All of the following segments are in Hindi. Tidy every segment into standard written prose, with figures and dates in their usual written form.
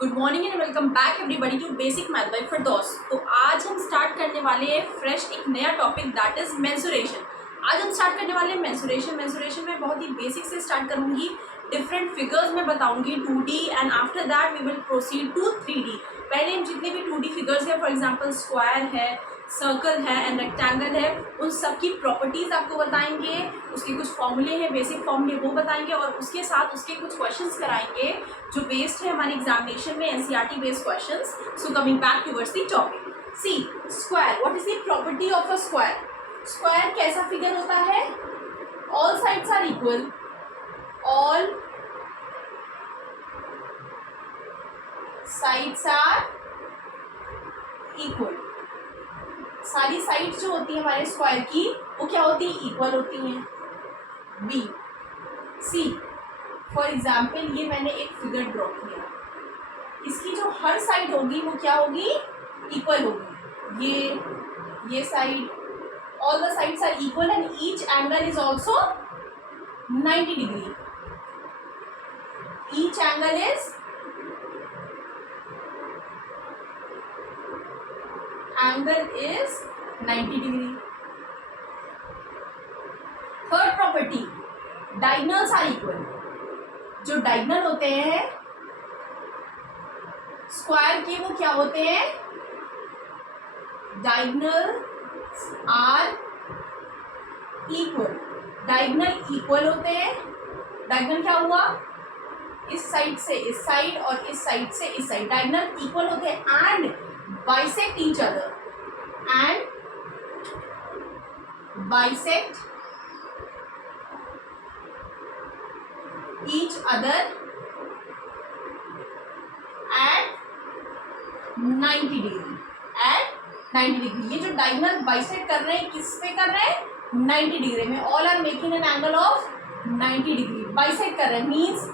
Good morning and welcome back everybody to basic math by Firdaus. तो आज हम स्टार्ट करने वाले हैं फ्रेश एक नया टॉपिक दैट इज मेंसुरेशन। आज हम स्टार्ट करने वाले हैं मेंसुरेशन में बहुत ही बेसिक से स्टार्ट करूंगी। डिफरेंट फिगर्स में बताऊंगी 2D and after that we will proceed to 3D। पहले हम जितने भी 2D फिगर्स है, फॉर एग्जांपल स्क्वायर है, सर्कल है एंड रेक्टेंगल है, उन सब की प्रॉपर्टीज़ आपको बताएंगे, उसके कुछ फॉर्मूले हैं, बेसिक फॉर्मूले वो बताएंगे और उसके साथ उसके कुछ क्वेश्चंस कराएंगे जो बेस्ड है हमारे एग्जामिनेशन में NCERT based questions. So coming back towards the topic, see square, what is the property of a square. Square कैसा फिगर होता है? All sides are equal, all sides are equal. सारी साइड्स जो होती है हमारे स्क्वायर की वो क्या होती है? इक्वल होती हैं। बी सी फॉर एग्जाम्पल ये मैंने एक फिगर ड्रॉ किया, इसकी जो हर साइड होगी वो क्या होगी? इक्वल होगी। ये side, all the sides are equal and each angle is also 90 degree. Each angle is angle is 90 degree. Third property, diagonals are equal. जो डायगोनल होते हैं स्क्वायर के वो क्या होते हैं? Diagonals are equal. Diagonal equal होते हैं। डायगोनल क्या हुआ? इस साइड से इस साइड और इस साइड से इस साइड, डायगोनल इक्वल होते हैं and bisect each other and bisect each other at 90 degree. at 90 degree. ये जो डायगोनल बाइसेक्ट कर रहे हैं किस पे कर रहे हैं? 90 डिग्री में। All are making an angle of 90 degree. Bisect कर रहे हैं मीन्स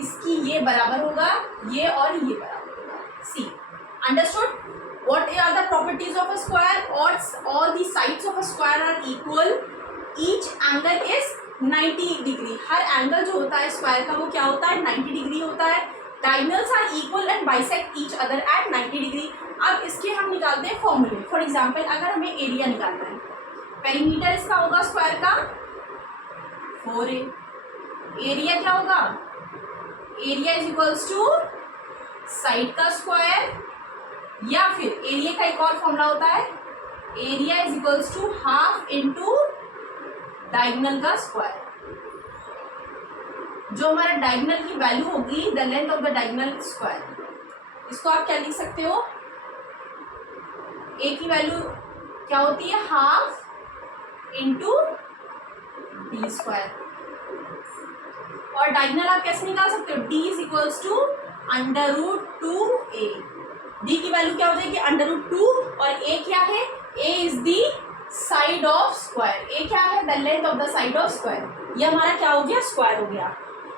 इसकी ये बराबर होगा ये और ये बराबर होगा। सी understood? What are the properties of a square? All the sides of a square are equal. Each angle is 90 degree. Her angle जो होता है स्क्वायर का वो क्या होता है? 90 डिग्री होता है। Diagonals are equal and bisect each other at 90 degree. अब इसके हम निकालते हैं फॉर्मूले। फॉर एग्जाम्पल अगर हमें एरिया निकालना है, पेरीमीटर इसका होगा स्क्वायर का 4a। एरिया क्या होगा? Area is equals to side का स्क्वायर, या फिर एरिया का एक और फॉर्मूला होता है, area is equals to half into diagonal का स्क्वायर। जो हमारा डायगोनल की वैल्यू होगी the length of the diagonal square, इसको आप क्या लिख सकते हो? ए की वैल्यू क्या होती है? Half into d square. और डायगोनल आप कैसे निकाल सकते हो? D is equals to √2a। D की वैल्यू क्या हो जाएगी? √2 और ए क्या है? A is the side of square. A क्या है? The length of the side of square. ये हमारा क्या हो गया? स्क्वायर हो गया।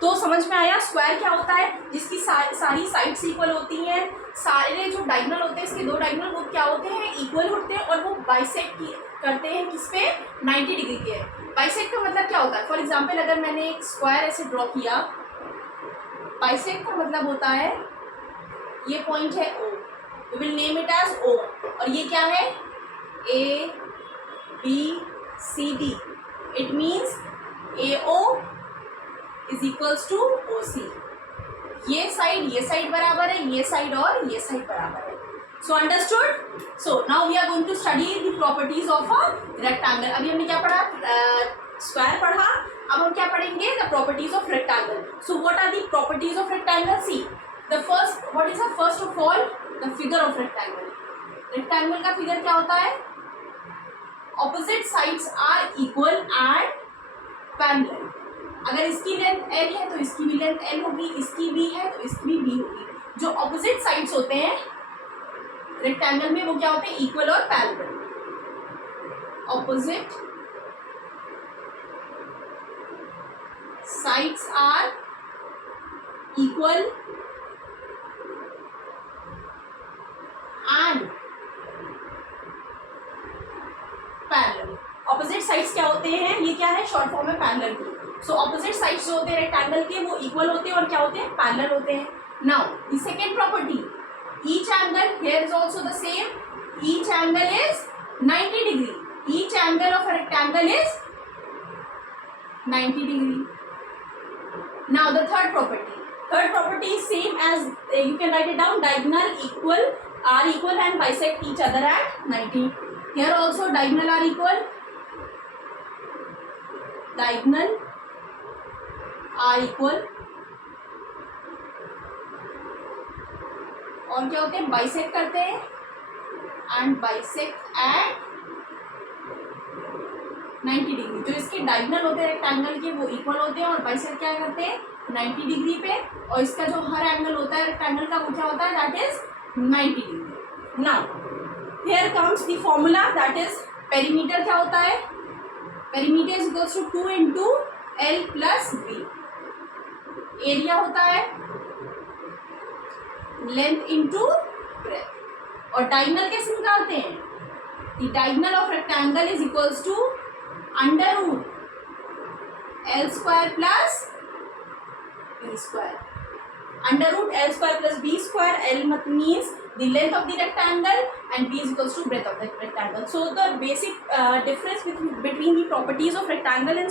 तो समझ में आया स्क्वायर क्या होता है? जिसकी सारी साइड्स इक्वल होती हैं। सारे जो डायगोनल होते हैं इसके दो डायगोनल वो क्या होते हैं? इक्वल होते हैं और वो बाइसेक्ट करते हैं किस पे? 90 डिग्री के। बाइसेक्ट का मतलब क्या होता है? फॉर एग्जाम्पल अगर मैंने एक स्क्वायर ऐसे ड्रॉ किया, बाइसेक्ट का मतलब होता है ये पॉइंट है O, we will name it as O, और ये क्या है? A B C D। It means AO is equals to OC। ये साइड बराबर है, ये साइड और ये साइड बराबर है। So understood? So now we are going to study the properties of a rectangle। अभी हमने क्या पढ़ा? स्क्वायर पढ़ा। अब हम क्या पढ़ेंगे? The properties of rectangle। So what are the properties of rectangle? See, what is the first of all? The figure of rectangle। rectangle का फिगर क्या होता है? opposite sides are equal and parallel। अगर इसकी लेंथ l है तो इसकी भी लेंथ l होगी, इसकी b है तो इसकी भी b होगी। जो opposite sides होते हैं rectangle में वो क्या होते हैं? equal और parallel। opposite sides are equal and parallel. Opposite sides क्या होते हैं? ये क्या है? शॉर्ट फॉर्म में पैरेलल की। सो ऑपोजिट साइड्स जो होते हैं रेक्टेंगल के वो इक्वल होते हैं और क्या होते हैं? पैरेलल होते हैं। Now the second property, each angle, here is also the same, each angle is 90 degree, each angle of a rectangle is 90 degree. Now the third property is same as, you can write it down, diagonal equal are equal and bisect each other at 90. Here also diagonal are equal, diagonal are equal, और क्या होते हैं, बाइसेक्ट करते हैं एंड बाइसेक्ट एट 90 डिग्री. जो इसके डायगोनल होते हैं रेक्टेंगल के वो इक्वल होते हैं और बाइसेक्ट क्या करते हैं 90 डिग्री पे, और इसका जो हर एंगल होता है रेक्टेंगल का वो क्या होता है, that is 90 degree. Now here comes the formula, that is perimeter. क्या होता है, perimeter is equals to 2 into L plus B. Area होता है लेंथ इंटू ब्रेथ. और डायगोनल कैसे निकालते हैं, the diagonal of rectangle is equals to under root L square plus B square. Under root L square plus B square, L means the length of the rectangle and b is equals to breadth of the rectangle. So the basic difference between the properties of rectangle and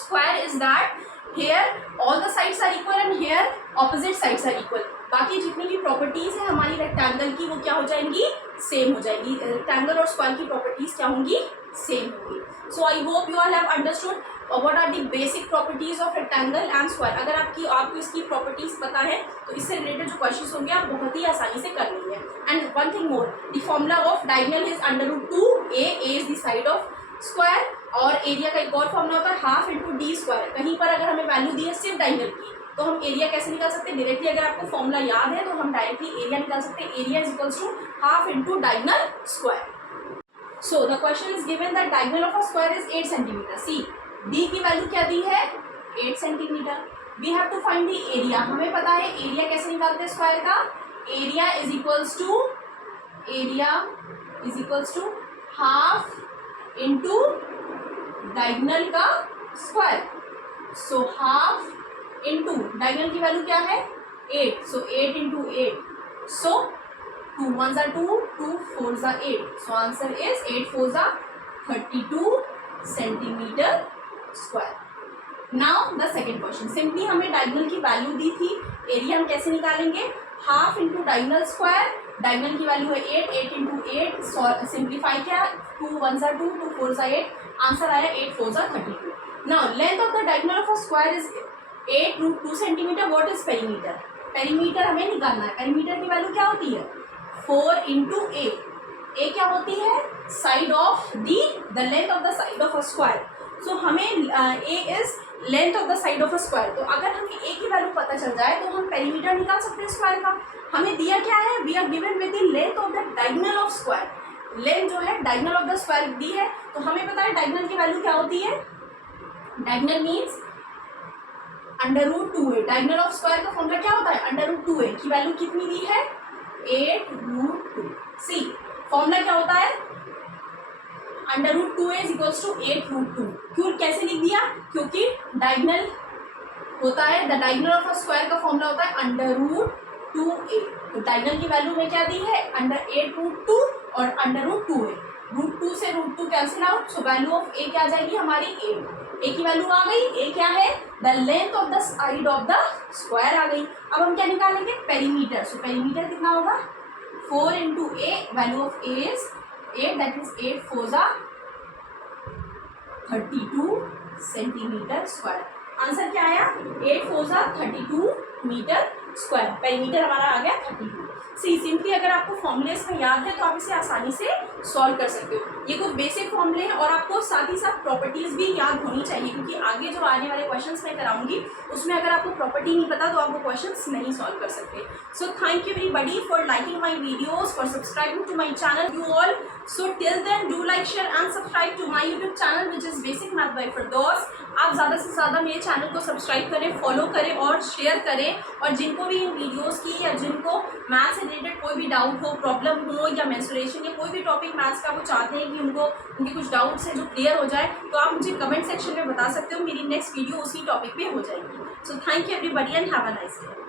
square is that here all the sides are equal and here opposite sides are equal. बाकी जितनी भी प्रॉपर्टीज है हमारी रेक्टेंगल की वो क्या हो जाएंगी, सेम हो जाएगी. रेक्टेंगल और स्क्वायर की प्रॉपर्टीज क्या होंगी, सेम होंगी. So I hope you all have understood what are the basic properties of rectangle and square. अगर आपको इसकी प्रॉपर्टीज पता है तो इससे रिलेटेड जो क्वेश्चंस होंगे आप बहुत ही आसानी से कर लेंगे. And one thing more, the formula of diagonal is under root 2 a is the side of square, और एरिया का एक और फॉर्मूला होता है हाफ इंटू डी स्क्वायर. कहीं पर अगर हमें वैल्यू दी है सिर्फ डायगोनल की तो हम एरिया कैसे निकाल सकते हैं डायरेक्टली. अगर आपको फॉर्मूला याद है तो हम डायरेक्टली एरिया निकाल सकते हैं. Area is equals to half into diagonal square. So the question is given that diagonal of a square is 8 centimeter. See d की वैल्यू क्या दी है, 8 centimeter. We have to find the area. हमें पता है एरिया कैसे निकालते हैं स्क्वायर का. Area is equals to half into diagonal का square. So half into diagonal की वैल्यू क्या है 8, so 8 into 8, so 2 1s are 2, 2 4s are 8, so answer is 8 4s are 32 centimeter square. Now the second question, simply हमें डायगोनल की वैल्यू दी थी, एरिया हम कैसे निकालेंगे, half into diagonal square. Diagonal की वैल्यू है 8, 8 इंटू 8, सिंप्लीफाई किया 2 1s are 2, 2 4s are 8, answer आया 8 4s are 32. Now length of the diagonal of a square is 8 root 2 centimetre. What is perimeter, perimeter हमें निकालना है. पेरीमीटर की वैल्यू क्या होती है 4 इंटू ए. ए क्या होती है, side of the length of the side of a square. So हमें a is length of the side of a square. तो अगर हमें ए की वैल्यू पता चल जाए तो हम पेरीमीटर निकाल सकते हैं स्क्वायर का. हमें दिया क्या है, we are given with the length of the diagonal of square. Length जो है डायगोनल ऑफ द स्क्वायर दी है, तो हमें पता है डायगोनल की वैल्यू क्या होती है. Diagonal means under root 2a. Diagonal of square का फॉर्मूला क्या होता है, अंडर रूट 2a की वैल्यू कितनी दी है 8 रूट 2. सी फॉर्मूला क्या होता है, under root 2a is equals to 8 root 2. क्यों कैसे लिख दिया, क्योंकि डायगोनल होता है, the diagonal of a square का फॉर्मूला होता है अंडर रूट 2a. तो डायगोनल की वैल्यू में क्या दी है, अंडर 8 रूट 2 और अंडर रूट 2a. रूट 2 से root 2 cancel out, so value of a क्या आ जाएगी हमारी 8. ए की वैल्यू आ गई, ए क्या है, the length of the side of the square आ गई. अब हम क्या निकालेंगे, पेरीमीटर. सो पेरीमीटर कितना होगा 4 into A, value of A is 8, that is 8 4s are 32 centimetre square. Answer क्या आया, 8 4s are 32 metre square. Perimeter हमारा आ गया 32. सी सिंपली अगर आपको फॉर्मूले इसमें याद है तो आप इसे आसानी से सॉल्व कर सकते हो. ये कुछ बेसिक फॉर्मूले हैं और आपको साथ ही साथ प्रॉपर्टीज भी याद होनी चाहिए, क्योंकि आगे जो आने वाले क्वेश्चंस मैं कराऊंगी उसमें अगर आपको प्रॉपर्टी नहीं पता तो आप वो क्वेश्चंस नहीं सॉल्व कर सकते. So thank you everybody for liking my videos, for subscribing to my channel you all. So till then do like share and subscribe to my YouTube channel which is basic math by Firdaus. आप ज़्यादा से ज़्यादा मेरे चैनल को सब्सक्राइब करें, फॉलो करें और शेयर करें. और जिनको भी इन वीडियोस की या जिनको मैथ्स से रिलेटेड कोई भी डाउट हो, प्रॉब्लम हो या मेंस्ट्रुएशन या कोई भी टॉपिक मैथ्स का वो चाहते हैं कि उनके कुछ डाउट्स हैं जो क्लियर हो जाए, तो आप मुझे कमेंट सेक्शन में बता सकते हो. मेरी नेक्स्ट वीडियो उसी टॉपिक पे हो जाएगी. सो thank you everybody and have a nice day.